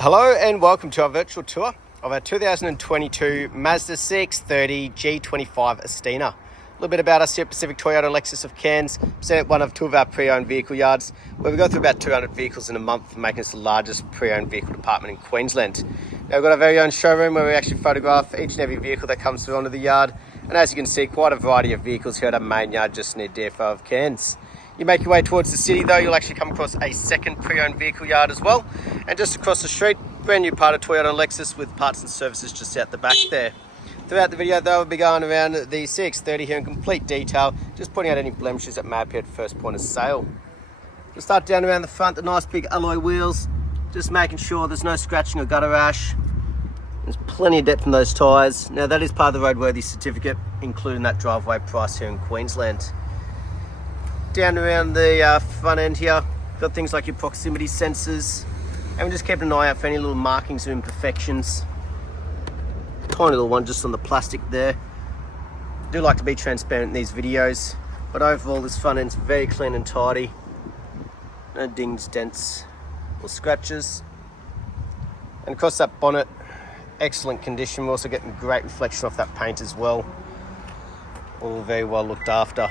Hello and welcome to our virtual tour of our 2022 Mazda CX-30 G25 Astina. A little bit about us here at Pacific Toyota Lexus of Cairns, present one of two of our pre-owned vehicle yards, where we go through about 200 vehicles in a month, making us the largest pre-owned vehicle department in Queensland. Now we've got our very own showroom where we actually photograph each and every vehicle that comes through onto the yard, and as you can see, quite a variety of vehicles here at our main yard just near DFO of Cairns. You make your way towards the city though, you'll actually come across a second pre-owned vehicle yard as well. And just across the street, brand new part of Toyota and Lexus with parts and services just out the back there. Throughout the video though, we'll be going around the CX-30 here in complete detail, just pointing out any blemishes that may appear at first point of sale. We'll start down around the front, the nice big alloy wheels, just making sure there's no scratching or gutter rash. There's plenty of depth in those tyres. Now that is part of the roadworthy certificate, including that driveway price here in Queensland. Down around the front end here, got things like your proximity sensors, and we're just keeping an eye out for any little markings or imperfections. Tiny little one just on the plastic there. I do like to be transparent in these videos, but overall this front end's very clean and tidy. No dings, dents or scratches. And across that bonnet, excellent condition. We're also getting great reflection off that paint as well. All very well looked after.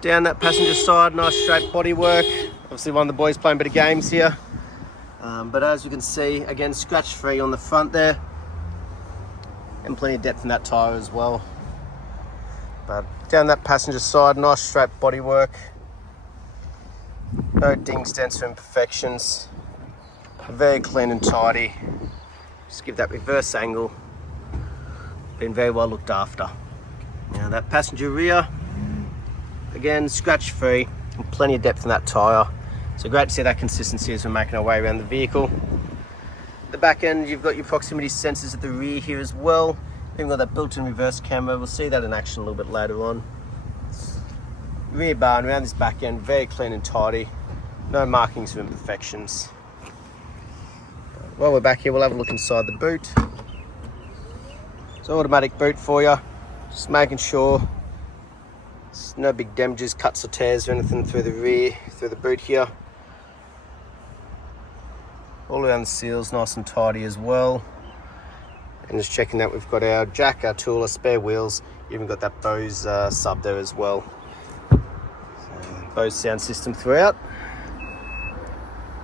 Down that passenger side, nice straight bodywork. Obviously one of the boys playing a bit of games here. But as you can see, again, scratch free on the front there. And plenty of depth in that tyre as well. But down that passenger side, nice straight bodywork. No dings, dents or imperfections. Very clean and tidy. Just give that reverse angle. Been very well looked after. Now that passenger rear, again, scratch free and plenty of depth in that tyre. So great to see that consistency as we're making our way around the vehicle. The back end, you've got your proximity sensors at the rear here as well. You've got that built-in reverse camera. We'll see that in action a little bit later on. Rear bar and around this back end, very clean and tidy. No markings or imperfections. While we're back here, we'll have a look inside the boot. It's an automatic boot for you. Just making sure there's no big damages, cuts or tears or anything through the rear, through the boot here. All around the seals, nice and tidy as well. And just checking that we've got our jack, our tool, our spare wheels. Even got that Bose sub there as well. So, Bose sound system throughout.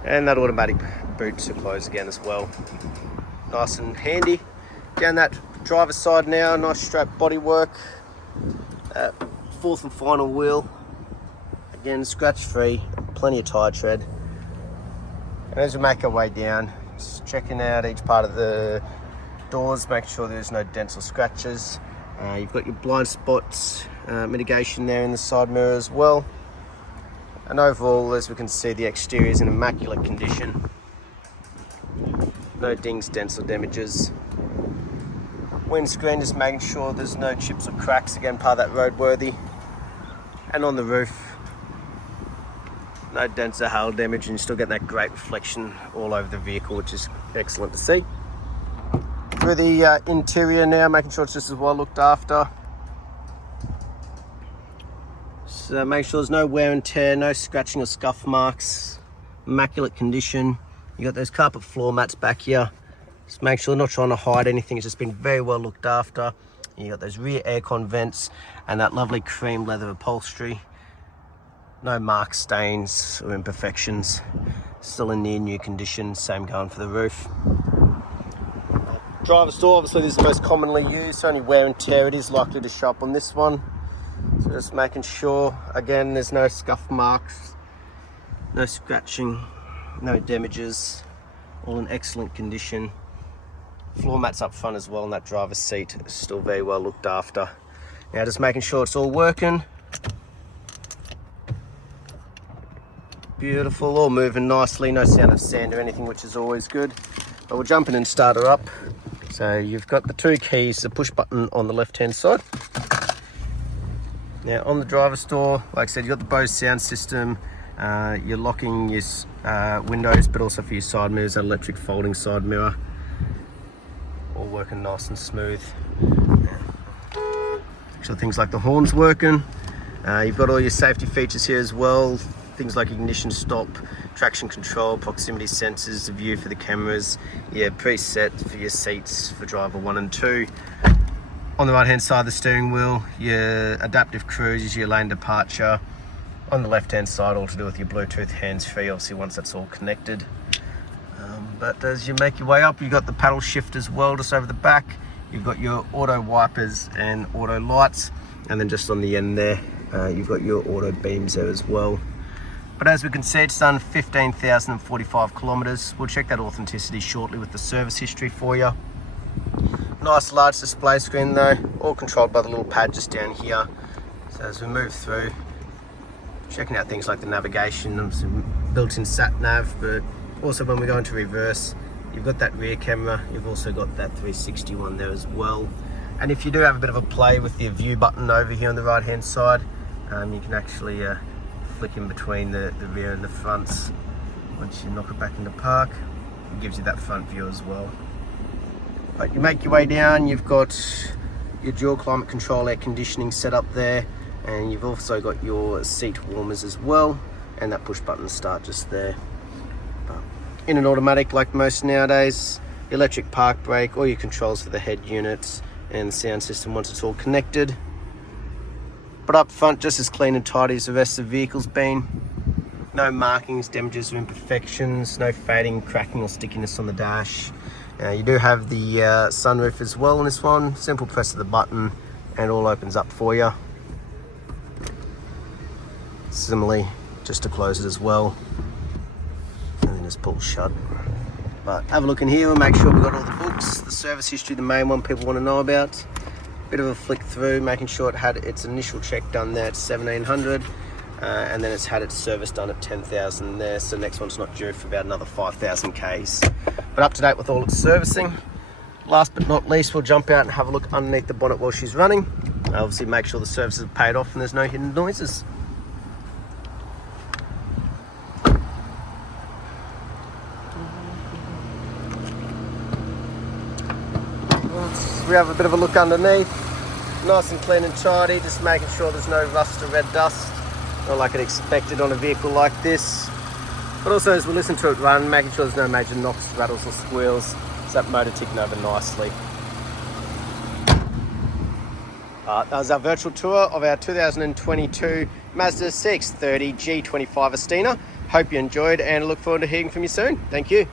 And that automatic boot to close again as well. Nice and handy. Down that driver's side now, nice straight bodywork. Fourth and final wheel. Again, scratch free, plenty of tyre tread. And as we make our way down, just checking out each part of the doors, making sure there's no dents or scratches. You've got your blind spots mitigation there in the side mirror as well. And overall, as we can see, the exterior is in immaculate condition. No dings, dents or damages. Windscreen, just making sure there's no chips or cracks, again part of that roadworthy. And on the roof, no dents or hail damage, and you're still getting that great reflection all over the vehicle, which is excellent to see. Through the interior now, making sure it's just as well looked after. So make sure there's no wear and tear, no scratching or scuff marks. Immaculate condition. You got those carpet floor mats back here. Just make sure they're not trying to hide anything. It's just been very well looked after. You got those rear aircon vents and that lovely cream leather upholstery. No marks, stains or imperfections. Still in near new condition. Same going for the roof. Driver's door, obviously this is the most commonly used. Only wear and tear it is likely to show up on this one. So just making sure, again, there's no scuff marks, no scratching, no damages. All in excellent condition. Floor mats up front as well, and that driver's seat is still very well looked after. Now just making sure it's all working. Beautiful, all moving nicely, no sound of sand or anything, which is always good. But we'll jump in and start her up. So you've got the two keys, the push button on the left hand side. Now on the driver's door, like I said, you've got the Bose sound system. You're locking your windows, but also for your side mirrors, that electric folding side mirror. All working nice and smooth. So things like the horns working. You've got all your safety features here as well. things like ignition stop, traction control, proximity sensors, the view for the cameras, preset for your seats for driver 1 and 2. On the right hand side of the steering wheel, your adaptive cruise, your lane departure. On the left hand side, all to do with your Bluetooth hands-free, obviously once that's all connected. But as you make your way up, you've got the paddle shift as well just over the back. You've got your auto wipers and auto lights, and then just on the end there, you've got your auto beams there as well. But as we can see, it's done 15,045 kilometers. We'll check that authenticity shortly with the service history for you. Nice large display screen though, all controlled by the little pad just down here. So as we move through, checking out things like the navigation, some built-in sat nav, but also when we go into reverse, you've got that rear camera, you've also got that 360 one there as well. And if you do have a bit of a play with your view button over here on the right hand side, you can actually flick in between the rear and the fronts. Once you knock it back into park, it gives you that front view as well. But you make your way down, you've got your dual climate control air conditioning set up there, and you've also got your seat warmers as well, and that push button start just there. But in an automatic like most nowadays, electric park brake, all your controls for the head units and the sound system once it's all connected. But up front, just as clean and tidy as the rest of the vehicle's been. No markings, damages or imperfections, no fading, cracking or stickiness on the dash. You do have the sunroof as well on this one. Simple press of the button and it all opens up for you. Similarly, just to close it as well, and then just pull shut. But have a look in here and make sure we've got all the books, the service history, the main one people want to know about. Bit of a flick through, making sure it had its initial check done there at 1700, and then it's had its service done at 10,000 there, so the next one's not due for about another 5,000 Ks. But up to date with all its servicing. Last but not least, we'll jump out and have a look underneath the bonnet while she's running. Obviously make sure the services are paid off and there's no hidden noises. We have a bit of a look underneath, nice and clean and tidy, just making sure there's no rust or red dust, not like I'd expected on a vehicle like this. But also as we listen to it run, making sure there's no major knocks, rattles or squeals, so that motor ticking over nicely. That was our virtual tour of our 2022 Mazda CX-30 G25 Astina. Hope you enjoyed and look forward to hearing from you soon. Thank you.